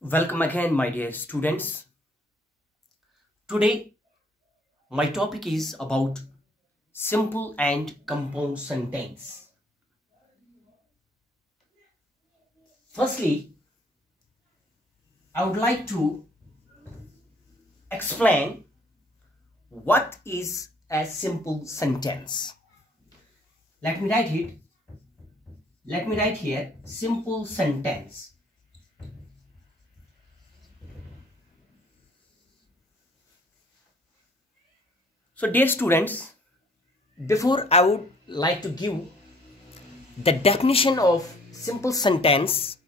Welcome again, my dear students. Today, my topic is about simple and compound sentence. Firstly, I would like to explain what is a simple sentence. Let me write it. Let me write here simple sentence. So dear students, before I would like to give the definition of simple sentence,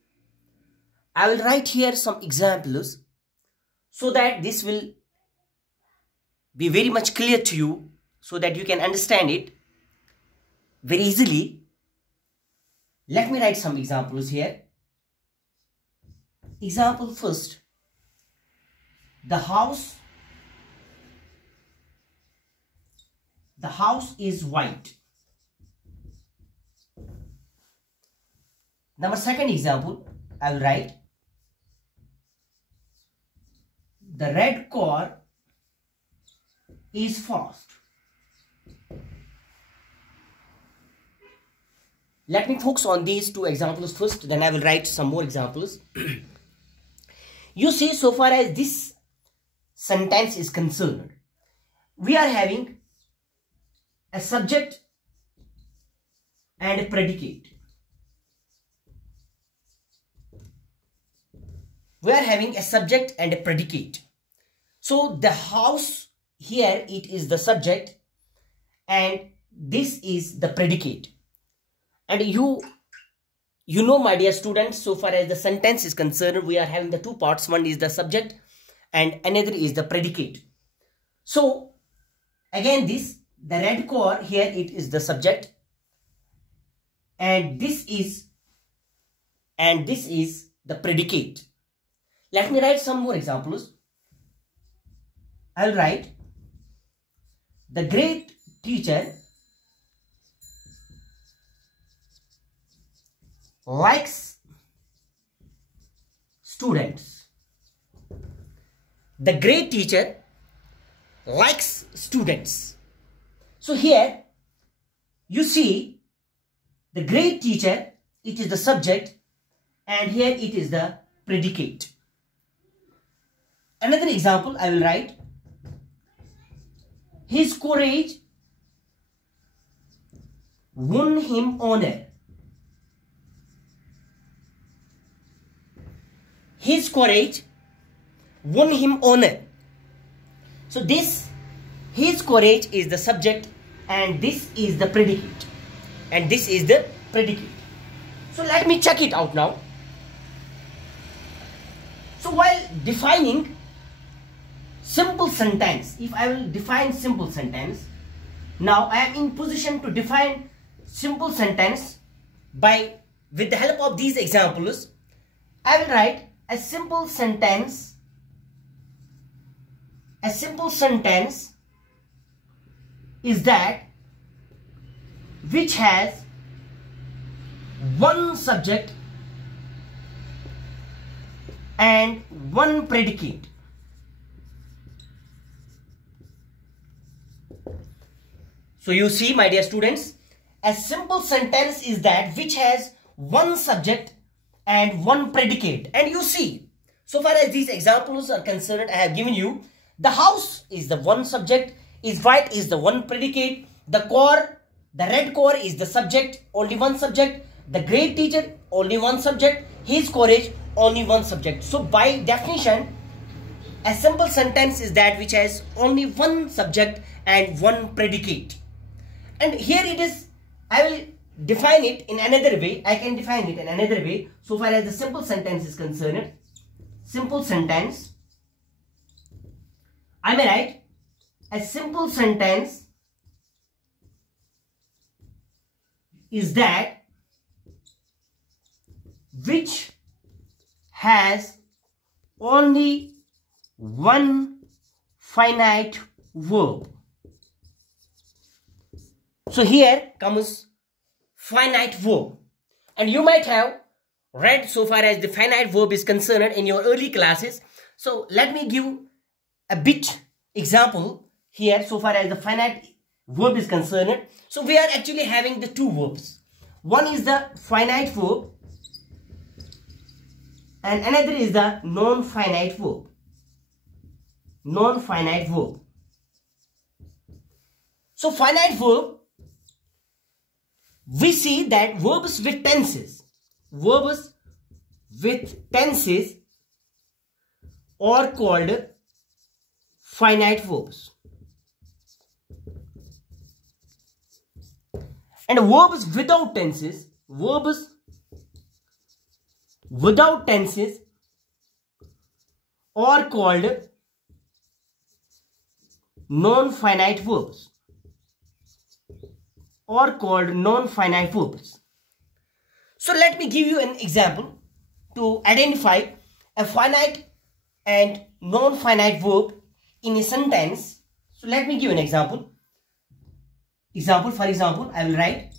I will write here some examples so that this will be very much clear to you, so that you can understand it very easily. Let me write some examples here. Example first, the house is white. Number second example, I will write the red car is fast. Let me focus on these two examples first, then I will write some more examples. You see, so far as this sentence is concerned, we are having a subject and a predicate. We are having a subject and a predicate. So the house here, it is the subject and this is the predicate. And you know, my dear students, so far as the sentence is concerned, we are having the two parts. One is the subject and another is the predicate. So again, the red car here, it is the subject, and this is the predicate. Let me write some more examples. I'll write the great teacher likes students. The great teacher likes students. So here you see the great teacher, it is the subject, and here it is the predicate. Another example I will write, his courage won him honor. His courage won him honor. So this, his courage, is the subject and this is the predicate. And this is the predicate. So let me check it out now. So while defining simple sentence, if I will define simple sentence, now I am in position to define simple sentence with the help of these examples. I will write a simple sentence. A simple sentence is that which has one subject and one predicate. So you see, my dear students, a simple sentence is that which has one subject and one predicate. And you see, so far as these examples are concerned, I have given you the house is the one subject, is white is the one predicate, the car, the red car is the subject, only one subject, the great teacher, only one subject, his courage, only one subject. So by definition, a simple sentence is that which has only one subject and one predicate. And here it is, I will define it in another way. I can define it in another way. So far as the simple sentence is concerned, simple sentence, I may write a simple sentence is that which has only one finite verb. So here comes finite verb, and you might have read so far as the finite verb is concerned in your early classes. So let me give a bit example here so far as the finite verb is concerned. So we are actually having the two verbs. One is the finite verb and another is the non-finite verb. Non-finite verb. So finite verb, we see that verbs with tenses are called finite verbs. And verbs without tenses are called non-finite verbs. So let me give you an example to identify a finite and non-finite verb in a sentence. So let me give an example. For example, I will write,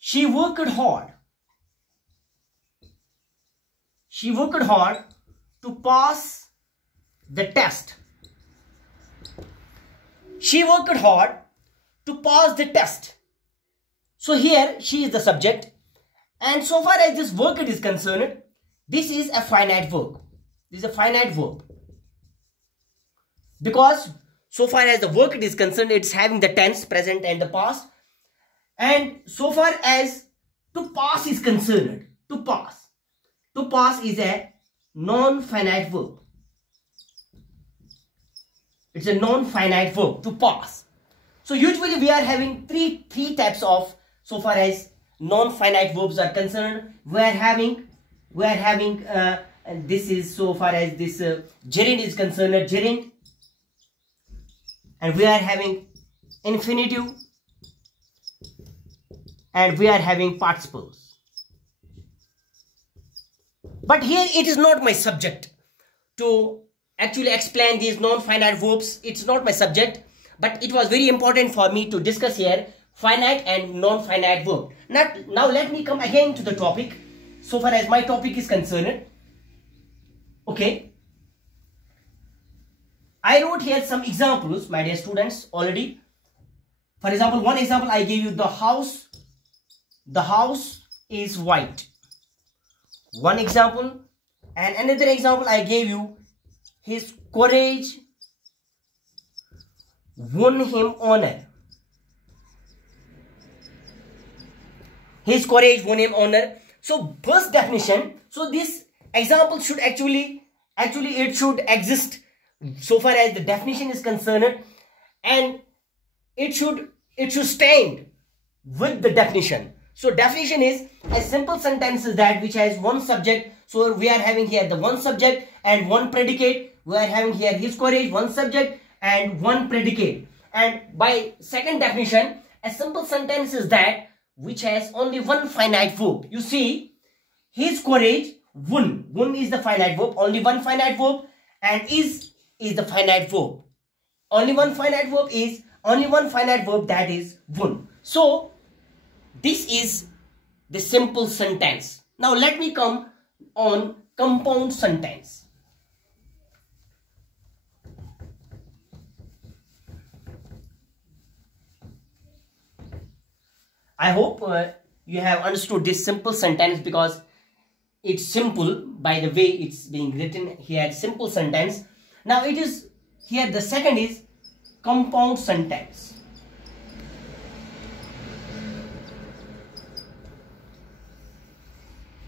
she worked hard. She worked hard to pass the test. She worked hard to pass the test. So here she is the subject, and so far as this worked is concerned, this is a finite verb. This is a finite verb because so far as the worked is concerned, it's having the tense, present and the past. And so far as to pass is concerned, to pass is a non-finite verb. It's a non-finite verb, to pass. So usually we are having three types of, so far as non-finite verbs are concerned. We are having this is so far as this gerund is concerned, gerund, and we are having infinitive, and we are having participles. But here it is not my subject to actually explain these non-finite verbs. It's not my subject, but it was very important for me to discuss here finite and non-finite verb. Now let me come again to the topic so far as my topic is concerned. Okay, I wrote here some examples, my dear students, already. For example, one example I gave you, the house is white. One example. And another example I gave you, his courage won him honor. His courage won him honor. So first definition, so this example should actually it should exist so far as the definition is concerned, and it should stand with the definition. So definition is a simple sentence is that which has one subject. So we are having here the one subject and one predicate. We are having here his courage, one subject and one predicate. And by second definition, a simple sentence is that which has only one finite verb. You see, his courage won. Won is the finite verb. Only one finite verb, and is the finite verb. Only one finite verb that is won. So this is the simple sentence. Now let me come on compound sentence. I hope you have understood this simple sentence because it's simple by the way it's being written here, simple sentence. Now it is here, the second is compound sentence.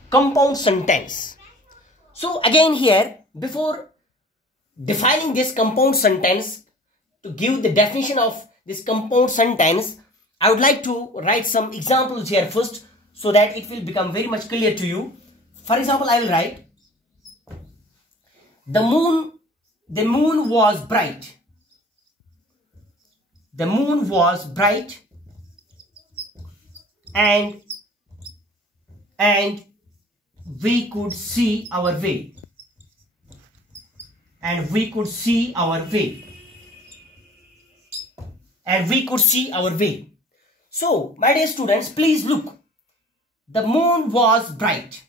Compound sentence. So again here, before defining this compound sentence, to give the definition of this compound sentence, I would like to write some examples here first so that it will become very much clear to you. For example, I will write, the moon was bright. The moon was bright and we could see our way. And we could see our way. And we could see our way. So, my dear students, please look. The moon was bright.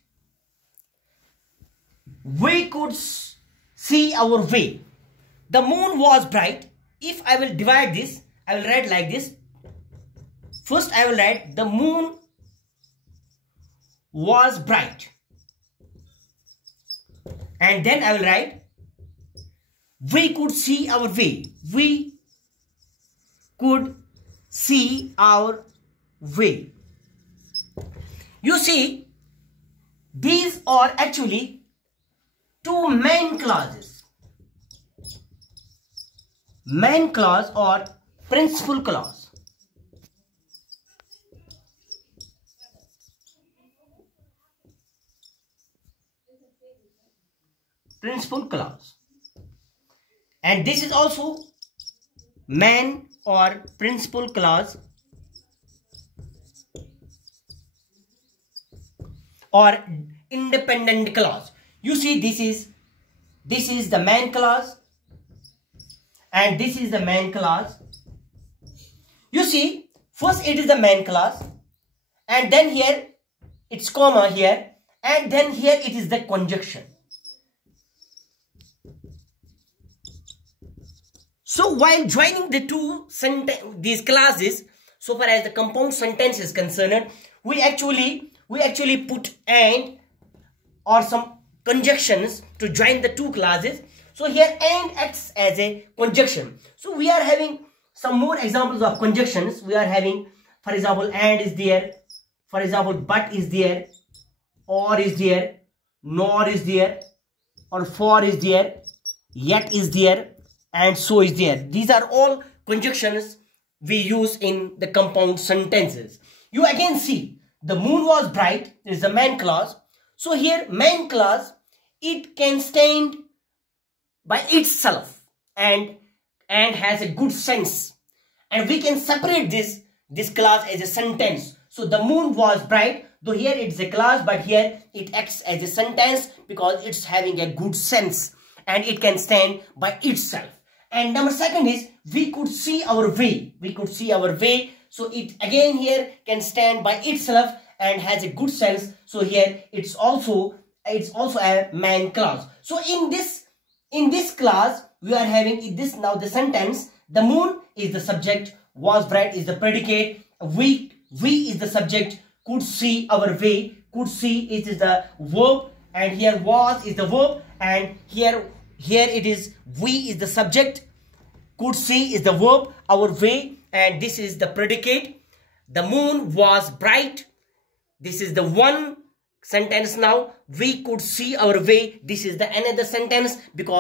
We could see our way. The moon was bright. If I will divide this, I will write like this. First I will write the moon was bright. And then I will write we could see our way. We could see our way. You see, these are actually two main clauses. Main clause or principal clause. Principal clause. And this is also main or principal clause or independent clause. You see, this is the main clause and this is the main clause. You see, first it is the main clause and then here it's comma here and then here it is the conjunction. So while joining the these clauses, so far as the compound sentence is concerned, we actually put and or some conjunctions to join the two clauses. So here and acts as a conjunction. So we are having some more examples of conjunctions. We are having, for example, and is there, for example, but is there, or is there, nor is there, or for is there, yet is there, and so is there. These are all conjunctions we use in the compound sentences. You again see the moon was bright is the main clause. So here main clause, it can stand by itself and has a good sense, and we can separate this clause as a sentence. So the moon was bright, though here it's a clause, but here it acts as a sentence because it's having a good sense and it can stand by itself. And number second is we could see our way. We could see our way. So it again here can stand by itself and has a good sense. So here it's also a main clause. So in this clause we are having this now the sentence. The moon is the subject, was bright is the predicate, we is the subject, could see our way, could see it is the verb, and here was is the verb, and here it is we is the subject, could see is the verb, our way, and this is the predicate. The moon was bright. This is the one sentence now. We could see our way. This is the another sentence because